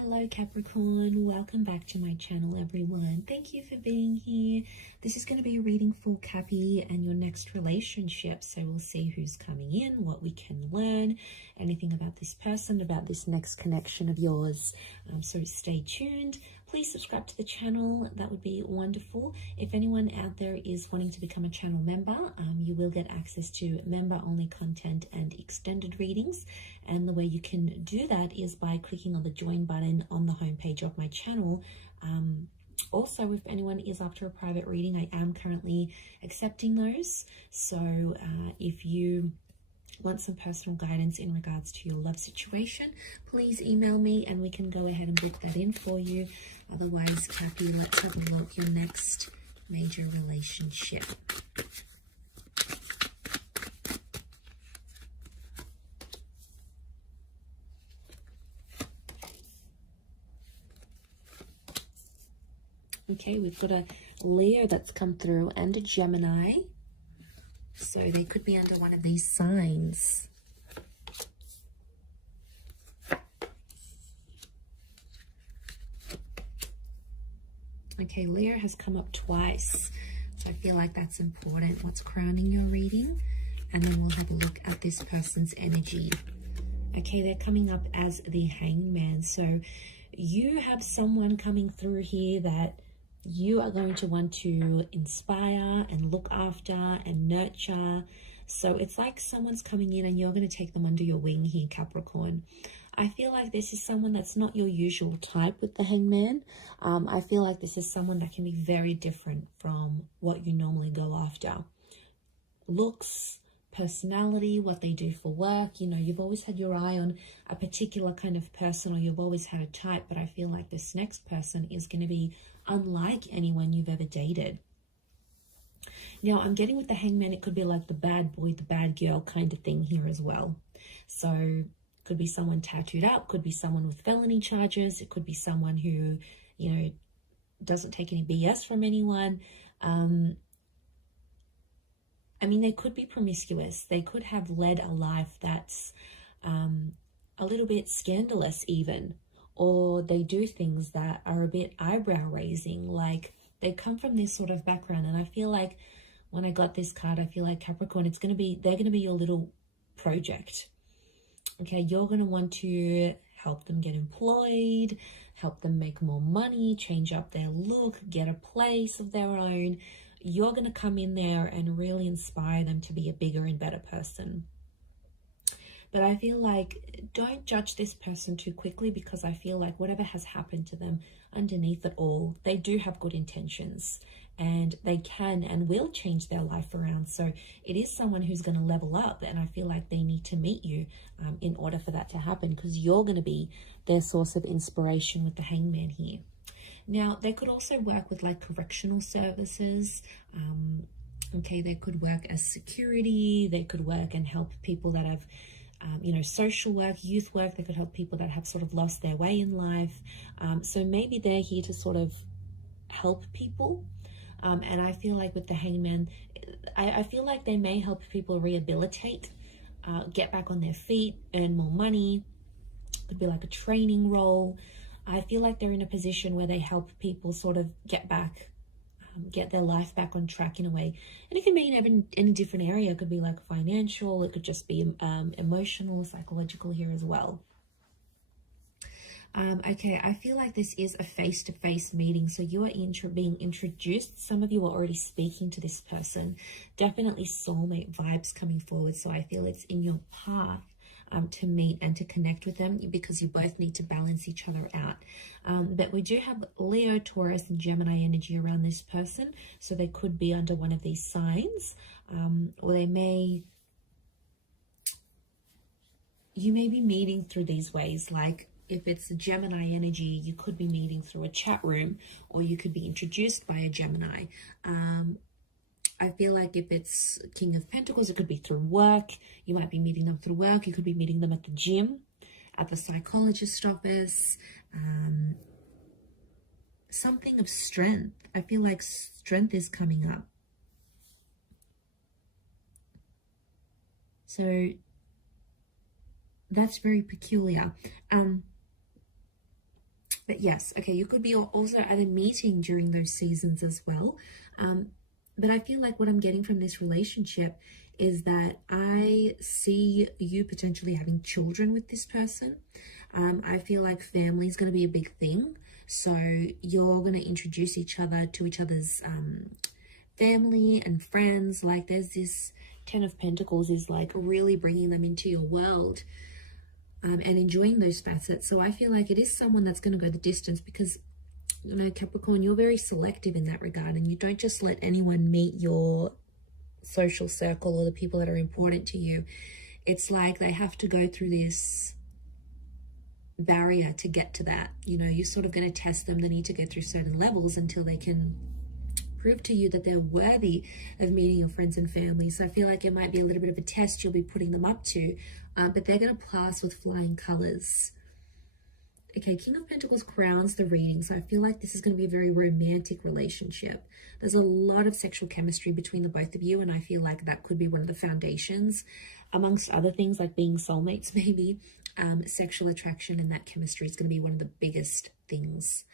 Hello Capricorn, welcome back to my channel everyone. Thank you for being here. This is going to be a reading for Cappy and your next relationship. So we'll see who's coming in, what we can learn, anything about this person, about this next connection of yours. So stay tuned. Please subscribe to the channel. That would be wonderful. If anyone out there is wanting to become a channel member, you will get access to member-only content and extended readings. And the way you can do that is by clicking on the join button on the homepage of my channel. Also, if anyone is after a private reading, I am currently accepting those. So if you want some personal guidance in regards to your love situation, please email me and we can go ahead and book that in for you. Otherwise, Cappy, let's have a look. Your next major relationship. Okay, we've got a Leo that's come through and a Gemini. So they could be under one of these signs. Okay, Leo has come up twice. So I feel like that's important. What's crowning your reading? And then we'll have a look at this person's energy. Okay, they're coming up as the Hangman. So you have someone coming through here that you are going to want to inspire and look after and nurture. So it's like someone's coming in and you're going to take them under your wing here, Capricorn. I feel like this is someone that's not your usual type with the Hangman. I feel like this is someone that can be very different from what you normally go after. Looks, personality, what they do for work. You know, you've always had your eye on a particular kind of person, or you've always had a type, but I feel like this next person is going to be unlike anyone you've ever dated. Now, I'm getting with the Hangman, it could be like the bad boy, the bad girl kind of thing here as well. So could be someone tattooed up, could be someone with felony charges, it could be someone who, you know, doesn't take any BS from anyone. I mean, they could be promiscuous. They could have led a life that's a little bit scandalous even, or they do things that are a bit eyebrow raising, like they come from this sort of background. And I feel like when I got this card, I feel like Capricorn, they're going to be your little project. Okay, you're going to want to help them get employed, help them make more money, change up their look, get a place of their own. You're going to come in there and really inspire them to be a bigger and better person. But I feel like don't judge this person too quickly, because I feel like whatever has happened to them, underneath it all, they do have good intentions and they can and will change their life around. So it is someone who's going to level up, and I feel like they need to meet you in order for that to happen, because you're going to be their source of inspiration with the Hangman here. Now, they could also work with like correctional services. Okay, they could work as security. They could work and help people that have, you know, social work, youth work. They could help people that have sort of lost their way in life. So maybe they're here to sort of help people. And I feel like with the Hangman, I feel like they may help people rehabilitate, get back on their feet, earn more money. Could be like a training role. I feel like they're in a position where they help people sort of get back, get their life back on track in a way. And it can be in any different area. It could be like financial, it could just be emotional, psychological here as well. Okay, I feel like this is a face-to-face meeting. So you are being introduced. Some of you are already speaking to this person. Definitely soulmate vibes coming forward. So I feel it's in your path to meet and to connect with them, because you both need to balance each other out. But we do have Leo, Taurus, and Gemini energy around this person. So they could be under one of these signs, or you may be meeting through these ways. Like if it's a Gemini energy, you could be meeting through a chat room, or you could be introduced by a Gemini. I feel like if it's King of Pentacles, it could be through work. You might be meeting them through work. You could be meeting them at the gym, at the psychologist office. Something of strength. I feel like strength is coming up. So that's very peculiar. But yes, okay, you could be also at a meeting during those seasons as well. But I feel like what I'm getting from this relationship is that I see you potentially having children with this person. I feel like family is going to be a big thing. So you're going to introduce each other to each other's family and friends. Like there's this 10 of Pentacles is like really bringing them into your world. And enjoying those facets. So I feel like it is someone that's going to go the distance because, you know, Capricorn, you're very selective in that regard, and you don't just let anyone meet your social circle or the people that are important to you. It's like they have to go through this barrier to get to that. You know, you're sort of going to test them. They need to go through certain levels until they can prove to you that they're worthy of meeting your friends and family. So I feel like it might be a little bit of a test you'll be putting them up to, but they're going to pass with flying colors. Okay, King of Pentacles crowns the reading, so I feel like this is going to be a very romantic relationship. There's a lot of sexual chemistry between the both of you, and I feel like that could be one of the foundations, amongst other things like being soulmates maybe. Sexual attraction and that chemistry is going to be one of the biggest things,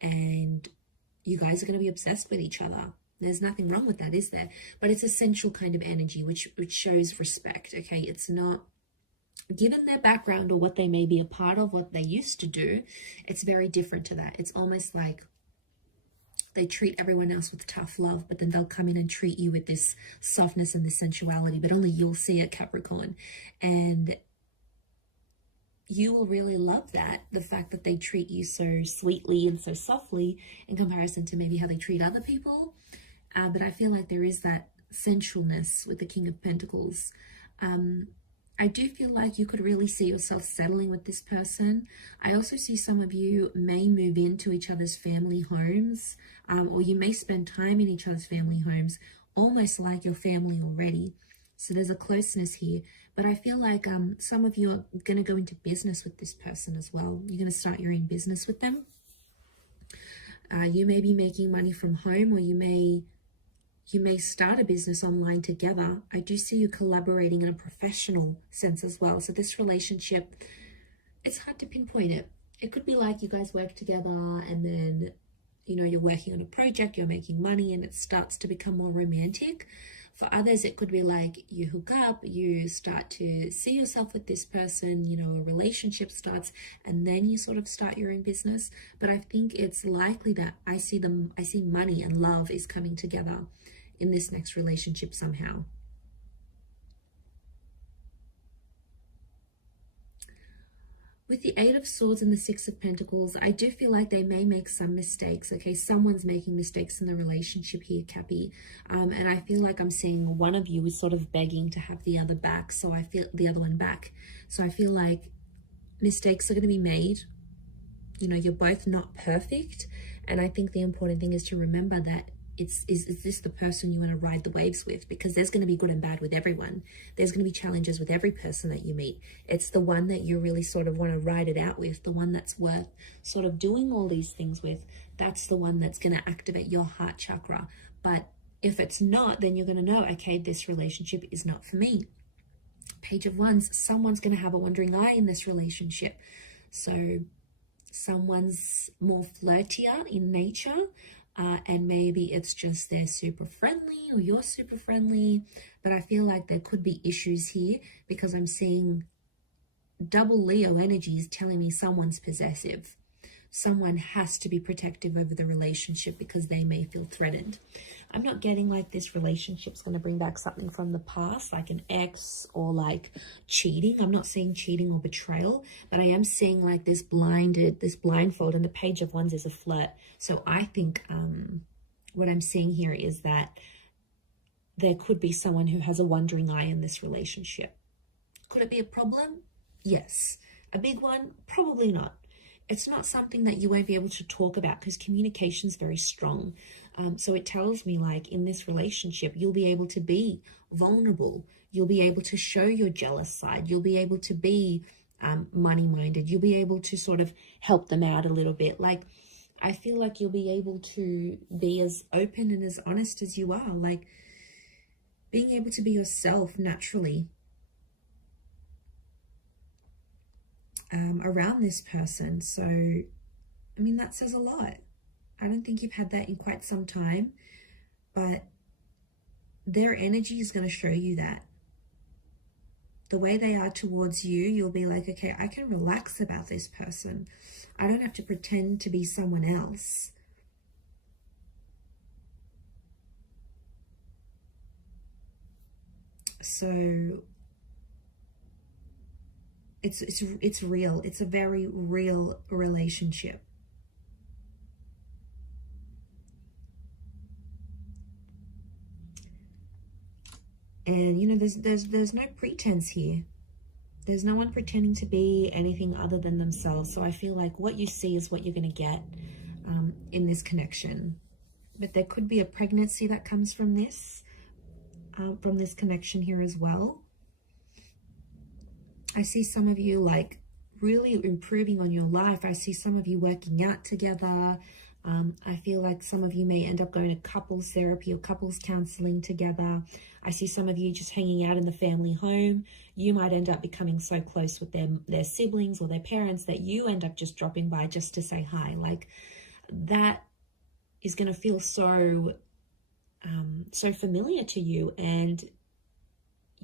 and you guys are going to be obsessed with each other. There's nothing wrong with that, is there? But it's a sensual kind of energy, which shows respect, okay? It's not, given their background or what they may be a part of, what they used to do, it's very different to that. It's almost like they treat everyone else with tough love, but then they'll come in and treat you with this softness and this sensuality, but only you'll see it, Capricorn. And you will really love that, the fact that they treat you so sweetly and so softly in comparison to maybe how they treat other people. But I feel like there is that sensualness with the King of Pentacles. I do feel like you could really see yourself settling with this person. I also see some of you may move into each other's family homes, or you may spend time in each other's family homes, almost like your family already. So there's a closeness here. But I feel like some of you are going to go into business with this person as well. You're going to start your own business with them. You may be making money from home, or you may start a business online together. I do see you collaborating in a professional sense as well. So this relationship, it's hard to pinpoint it. It could be like you guys work together and then, you know, you're working on a project, you're making money, and it starts to become more romantic. For others, it could be like you hook up, you start to see yourself with this person, you know, a relationship starts, and then you sort of start your own business. But I think it's likely that I see money and love is coming together in this next relationship somehow. With the Eight of Swords and the Six of Pentacles, I do feel like they may make some mistakes, okay? Someone's making mistakes in the relationship here, Cappy. And I feel like I'm seeing one of you is sort of begging to have the other back, so I feel the other one back. So I feel like mistakes are going to be made. You know, you're both not perfect. And I think the important thing is to remember that is this the person you want to ride the waves with? Because there's going to be good and bad with everyone. There's going to be challenges with every person that you meet. It's the one that you really sort of want to ride it out with, the one that's worth sort of doing all these things with. That's the one that's going to activate your heart chakra. But if it's not, then you're going to know, okay, this relationship is not for me. Page of Wands, someone's going to have a wandering eye in this relationship. So someone's more flirtier in nature. And maybe it's just they're super friendly or you're super friendly. But I feel like there could be issues here because I'm seeing double Leo energies telling me someone's possessive. Someone has to be protective over the relationship because they may feel threatened. I'm not getting like this relationship's going to bring back something from the past, like an ex or like cheating. I'm not seeing cheating or betrayal, but I am seeing like this blindfold, and the Page of Wands is a flirt. So I think what I'm seeing here is that there could be someone who has a wandering eye in this relationship. Could it be a problem? Yes. A big one? Probably not. It's not something that you won't be able to talk about because communication is very strong. So it tells me like in this relationship, you'll be able to be vulnerable. You'll be able to show your jealous side. You'll be able to be money-minded. You'll be able to sort of help them out a little bit. Like, I feel like you'll be able to be as open and as honest as you are. Like, being able to be yourself naturally around this person. So I mean, that says a lot. I don't think you've had that in quite some time, but their energy is going to show you that. The way they are towards you, you'll be like, okay, I can relax about this person. I don't have to pretend to be someone else. So it's real. It's a very real relationship. And you know, there's no pretense here. There's no one pretending to be anything other than themselves. So I feel like what you see is what you're going to get in this connection. But there could be a pregnancy that comes from this connection here as well. I see some of you like really improving on your life. I see some of you working out together. I feel like some of you may end up going to couples therapy or couples counseling together. I see some of you just hanging out in the family home. You might end up becoming so close with their siblings or their parents that you end up just dropping by just to say hi. Like, that is going to feel so familiar to you, and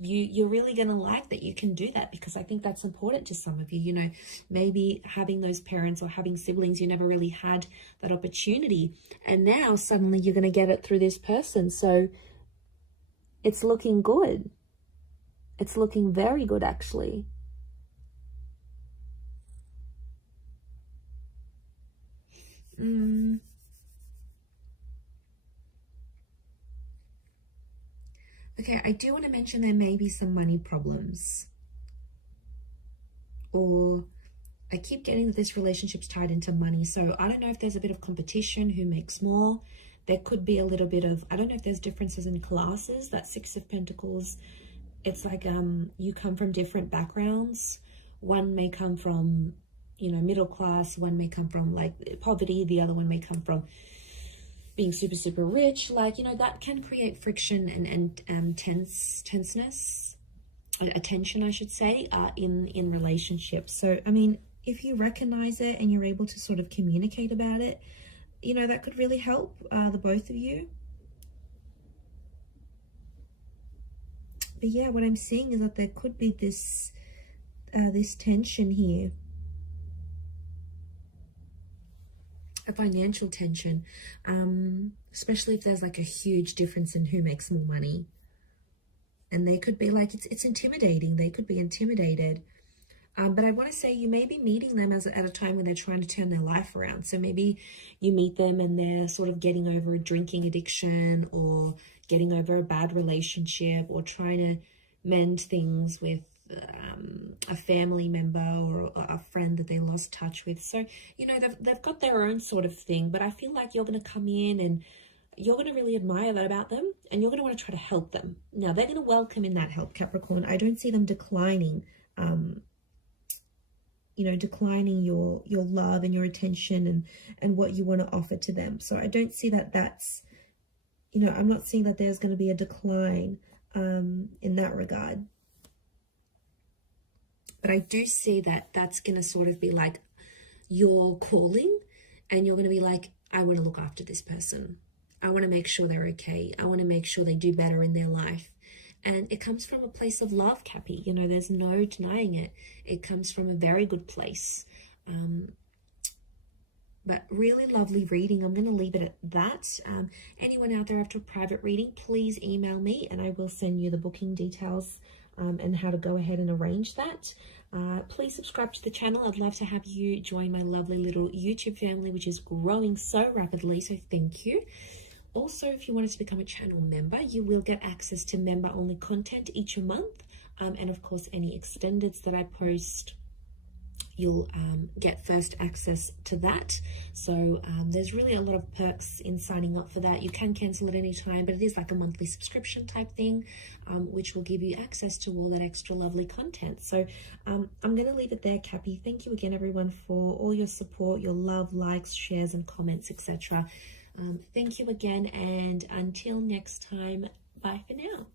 you're really going to like that you can do that, because I think that's important to some of you. You know, maybe having those parents or having siblings, you never really had that opportunity, and now suddenly you're going to get it through this person. So it's looking good. It's looking very good, actually. Okay, I do want to mention there may be some money problems. Or I keep getting that this relationship's tied into money. So I don't know if there's a bit of competition, who makes more. There could be a little bit of, I don't know if there's differences in classes. That Six of Pentacles, it's like you come from different backgrounds. One may come from, you know, middle class. One may come from like poverty. The other one may come from being super, super rich. Like, you know, that can create friction and tenseness, attention, I should say, in relationships. So, I mean, if you recognize it and you're able to sort of communicate about it, you know, that could really help the both of you. But yeah, what I'm seeing is that there could be this tension here. A financial tension, especially if there's like a huge difference in who makes more money. And they could be like, it's intimidating. They could be intimidated. But I want to say you may be meeting them at a time when they're trying to turn their life around. So maybe you meet them and they're sort of getting over a drinking addiction, or getting over a bad relationship, or trying to mend things with a family member or a friend that they lost touch with. So, you know, they've got their own sort of thing, but I feel like you're going to come in and you're going to really admire that about them, and you're going to want to try to help them. Now, they're going to welcome in that help, Capricorn. I don't see them declining, you know, declining your love and your attention and what you want to offer to them. So I don't see that that's, you know, I'm not seeing that there's going to be a decline in that regard. But I do see that that's going to sort of be like your calling, and you're going to be like, I want to look after this person. I want to make sure they're okay. I want to make sure they do better in their life. And it comes from a place of love, Cappy. You know, there's no denying it. It comes from a very good place. But really lovely reading. I'm going to leave it at that. Anyone out there after a private reading, please email me and I will send you the booking details and how to go ahead and arrange that. Please subscribe to the channel. I'd love to have you join my lovely little YouTube family, which is growing so rapidly. So thank you. Also, if you wanted to become a channel member, you will get access to member-only content each month. And of course, any extendeds that I post, you'll get first access to that. So there's really a lot of perks in signing up for that. You can cancel at any time, but it is like a monthly subscription type thing, which will give you access to all that extra lovely content. So I'm going to leave it there, Cappy. Thank you again, everyone, for all your support, your love, likes, shares, and comments, etc. Thank you again, and until next time, bye for now.